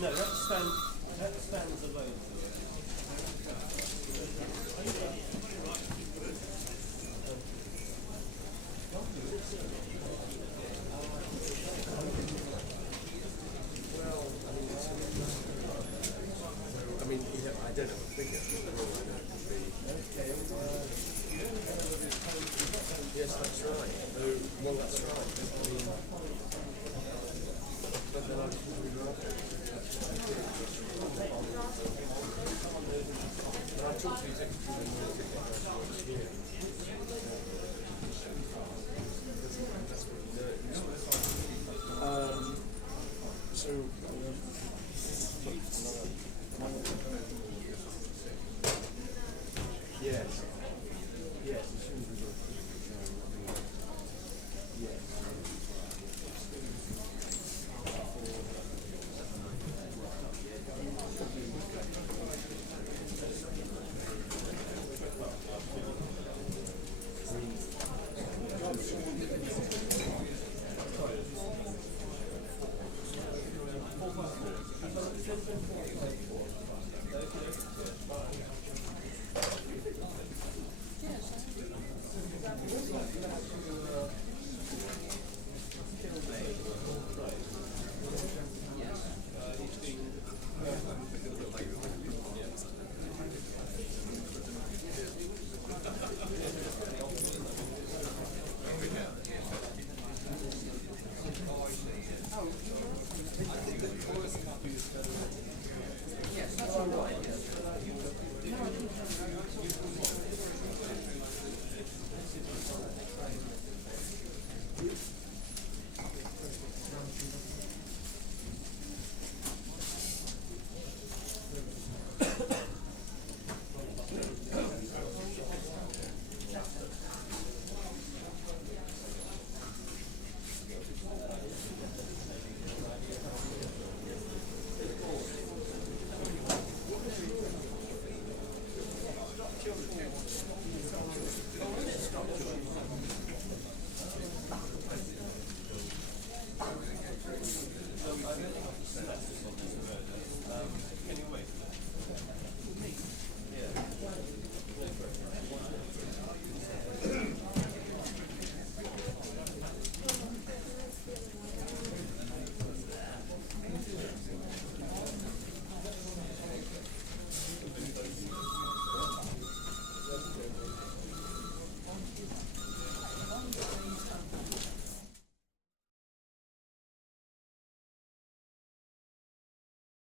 No, that stands alone. I mean, I don't have a figure. Yes, that's right. Well, that's right. I mean, but then I talked to the executive here. That's what he knows. So, yes. Yes, as soon as we got Yes, that's all right. Yes.